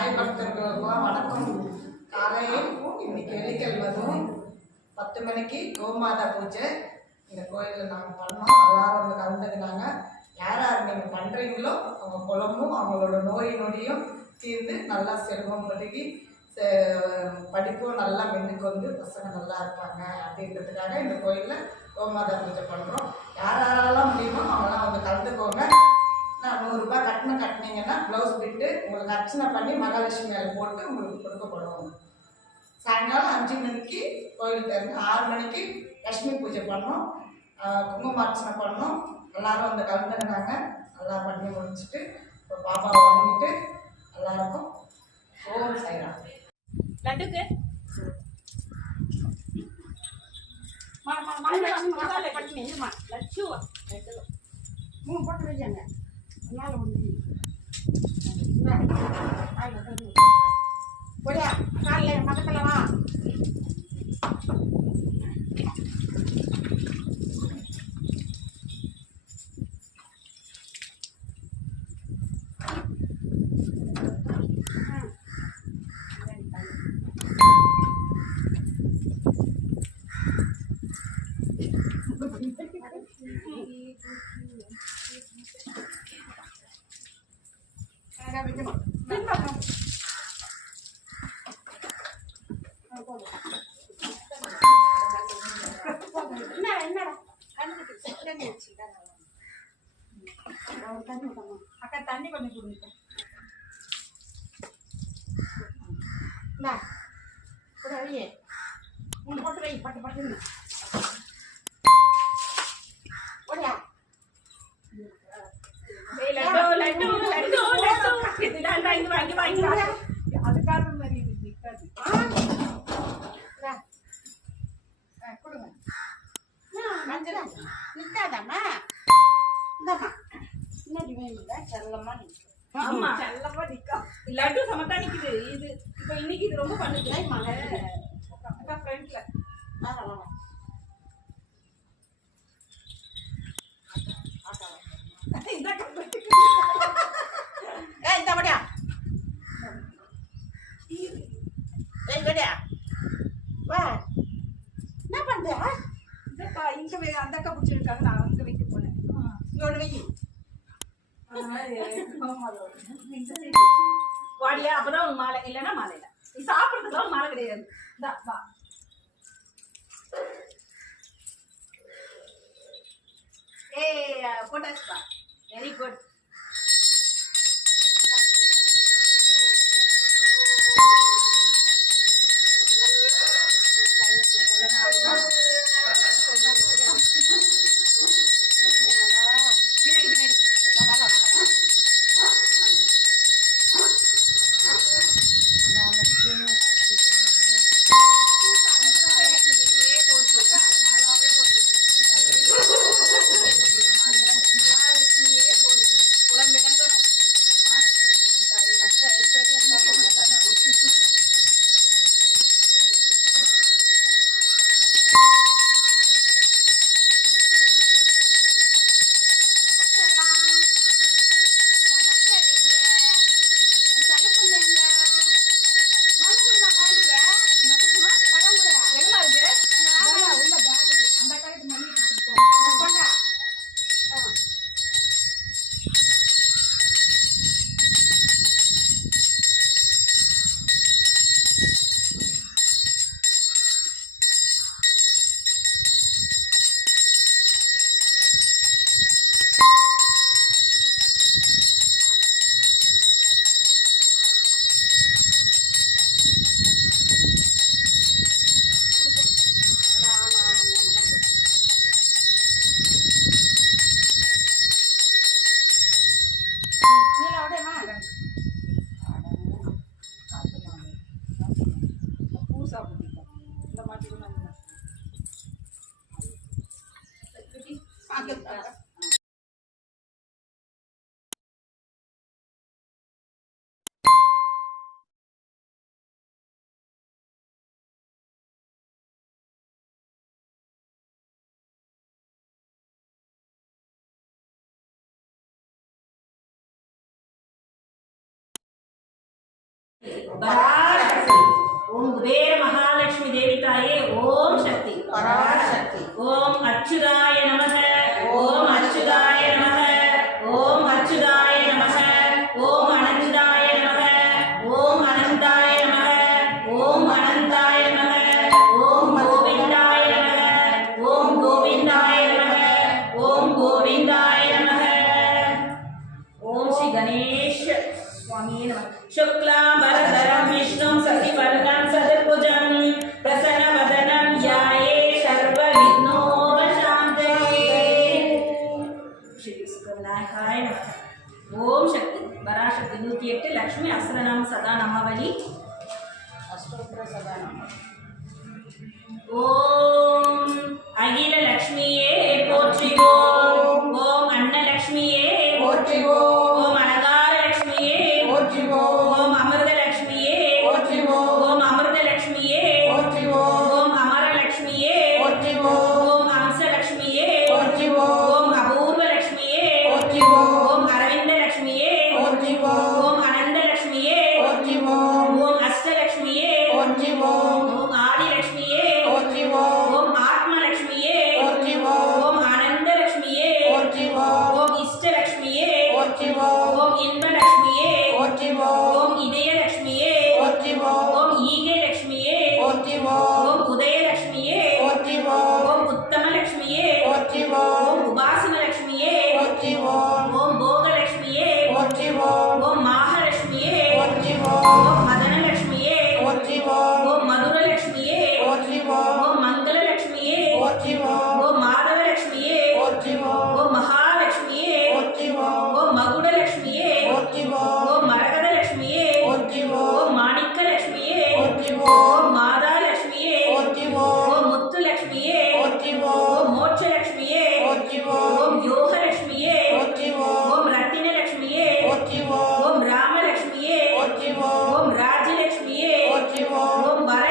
சாய் பக்தர்களுக்கெல்லாம் வணக்கம். காலையில் இன்னைக்கு வெள்ளிக்கிழமை 10 மணிக்கு கோமாதா பூஜை இந்த கோயிலில் நாங்கள் பண்ணோம். எல்லாரும் வந்து கலந்துக்கினாங்க. யார் யார் நீங்கள் பண்ணுறீங்களோ அவங்க குலமும் அவங்களோட நோய் நொடியும் தீர்ந்து நல்லா செல்வம் பெருகி படிப்பும் நல்லா முன்னுக்கு வந்து பசங்க நல்லா இருப்பாங்க அப்படின்றதுக்காக இந்த கோயிலில் கோமாதா பூஜை பண்ணுறோம். யாரெல்லாம் முடியுமோ அவங்களாம் வந்து கலந்துக்கோங்க. நான் 100 ரூபாய் கட்டினீங்கன்னா ப்ளவுஸ் பிட்டு உங்களுக்கு அர்ச்சனை பண்ணி மகாலட்சுமி மேலே போட்டு உங்களுக்கு கொடுக்கப்படும். சாயங்காலம் 5 மணிக்கு கோயில் திறந்து 6 மணிக்கு லட்சுமி பூஜை பண்ணோம், குங்குமார்ச்சனை பண்ணோம். எல்லோரும் வந்து கலந்துக்கினாங்க. எல்லாம் பண்ணி முடிச்சுட்டு இப்போ பாப்பாவை வாங்கிட்டு எல்லாருக்கும் ஓம் சாய்ராம். லட்டுக்கு போட்டு வைங்க. காலையில் பக்கத்தில் வா. அக்கா தண்ணி கொஞ்சம் கொடுங்க. போட்டு வை பட்டு பட்டு ஓடியா. அதுக்காக மாதிரி நிற்காது. கொடுங்க. நிற்காதாம்மா. இந்தாம்மா இன்னொரு வேணுங்க. செல்லமா நிற்கும். ஆமா செல்லமா நிற்கும். லட்டு சமத்தா நிற்குது. இது இப்போ இன்னைக்கு இது ரொம்ப பண்ணுது. மழை ஃப்ரெண்ட்ல என்ன பண்ற? இங்க அந்த அக்கா பிடிச்சிருக்காங்க. நான் அங்க வைக்க போனேன். இங்கோட வை வாடியா. அப்பதான் உங்க மாலை இல்லைன்னா மாலை இல்லை. நீ சாப்பிட்றதுதான் மாலை கிடையாது. வா ஏ போட்டாச்சுப்பா. Very good. பராசக்தி. ஓம் குபேர மகாலட்சுமி தேவி தாயே ஓம் சக்தி. பராசக்தி. ஓம் அச்சுதாய நமக. ஓம் அச்சுதாய நமக. ஓம் அச்சுதாய நமக. ஓம் அனந்தாய நமக. ஓம் அனந்தாய நமக. ஓம் அனந்தாய நமக. ஓம் கோவிந்தாய நமக. ஓம் கோவிந்தாய நமக. ஓம் கோவிந்தாய நமக. ஓம் ஸ்ரீ கணேஷ் சுவாமியே நமக. शुक्लांबरधरं विष्णुं शशिवर्णं चतुर्भुजं प्रसन्नवदनं ध्याये सर्वविघ्नोपशान्तये. श्री विनायकाय नमः. ओम शक्ति पराशक्ति 108 लक्ष्मी अस्त्रनाम सदा नमावली அஷ்டோத்திர சதானம். ओम अखिल लक्ष्मीये पोற்றிவோம். ओम अन्नलक्ष्मीये போற்றிவோம். ओम अलंकार लक्ष्मीये போற்றிவோம். ओम अमृत लक्ष्मीये போற்றிவோம். ओम अमृत लक्ष्मीये போற்றிவோம். ओम अमर लक्ष्मीये போற்றிவோம். ओम हंस लक्ष्मीये போற்றிவோம். ओम अपूर्व लक्ष्मीये போற்றிவோம். ओम अरविंद लक्ष्मीये போற்றிவோம். ओम अनंत लक्ष्मीये போற்றிவோம். ओम अष्ट लक्ष्मीये போற்றிவோம். ओम आदि लक्ष्मीये போற்றிவோம். ओम आत्म लक्ष्मीये போற்றிவோம். ओम आनंद लक्ष्मीये போற்றிவோம். ओम इष्ट लक्ष्मीये போற்றிவோம். ओम इन्म लक्ष्मीये போற்றிவோம். ओम इदय लक्ष्मीये போற்றிவோம். ओम ईगे लक्ष्मीये போற்றிவோம். ओम उदय लक्ष्मीये போற்றிவோம். ओम उत्तम लक्ष्मीये போற்றிவோம். ओम उपासना लक्ष्मीये போற்றிவோம். ओम भोग लक्ष्मीये போற்றிவோம். ओम महालक्ष्मीये போற்றிவோம். ओम मदन लक्ष्मीये போற்றிவோம். ओम मधुर लक्ष्मीये போற்றிவோம். ओम मंगल लक्ष्मीये போற்றிவோம். ओम माधव लक्ष्मीये போற்றிவோம். ओम महालक्ष्मीये போற்றிவோம். ओम मगुड़ लक्ष्मीये போற்றிவோம். ओम मरकद लक्ष्मीये போற்றிவோம். ओम माणिक्य लक्ष्मीये போற்றிவோம். ओम मादा लक्ष्मीये போற்றிவோம். ओम मुत्तु लक्ष्मीये போற்றிவோம். ओम मोक्ष लक्ष्मीये போற்றிவோம். ओम योग लक्ष्मीये போற்றிவோம். ओम रत्न लक्ष्मीये போற்றிவோம். ओम राम लक्ष्मीये போற்றிவோம். ओम राज्य लक्ष्मीये போற்றிவோம். ओम वर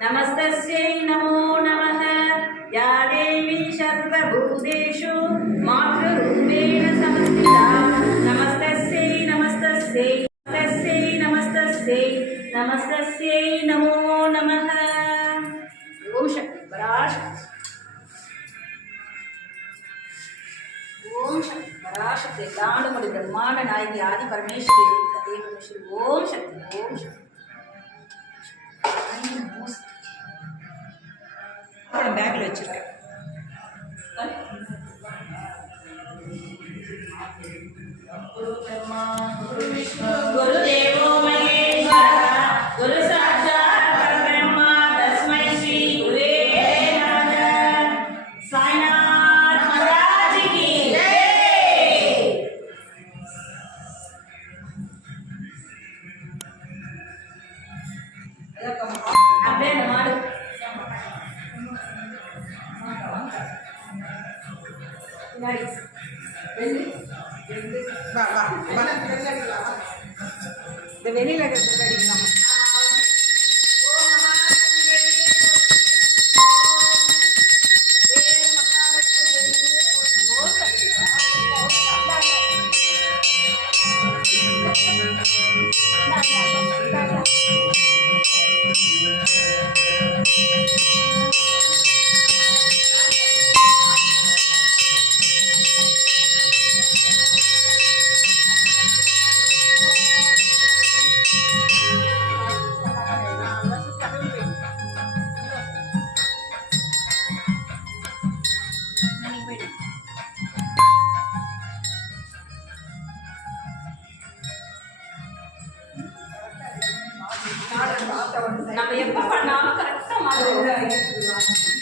நமஸ்தஸ்யை நமோ நமः யா தேவி சர்வபூதேஷு மாத்ருரூபேண சமஸ்திதா நமஸ்தஸ்யை நமஸ்தஸ்யை நமஸ்தஸ்யை நமஸ்தஸ்யை நமஸ்தஸ்யை நமோ நமः ஓம் சக்தி பராசக்தி ஓம் சக்தி பராசக்தி தாண்டுமொழி பிரம்மாண்ட நாயகி ஆதி பரமேஸ்வரி ததே பரமேஸ்வரி ஓம் சக்தி ஓம் சக்தி பேக்ல வச்சிருக்கேன் குரு பிரம்மா குரு விஷ்ணு குரு தேவோ மகேஸ்வரः குரு சாட்சாத் பரபிரம்மா தஸ்மை ஸ்ரீ குருவே நமः சாய்நாத் மகாராஜ் கி ஜெய் அப்படியே அந்த மாடு பின்னாடி வா வா வா வெளியிடலாம். இந்த வெளியில அடிக்கலாம் நம்ம எப்ப பண்ணாலும் கரெக்டா மாதிரி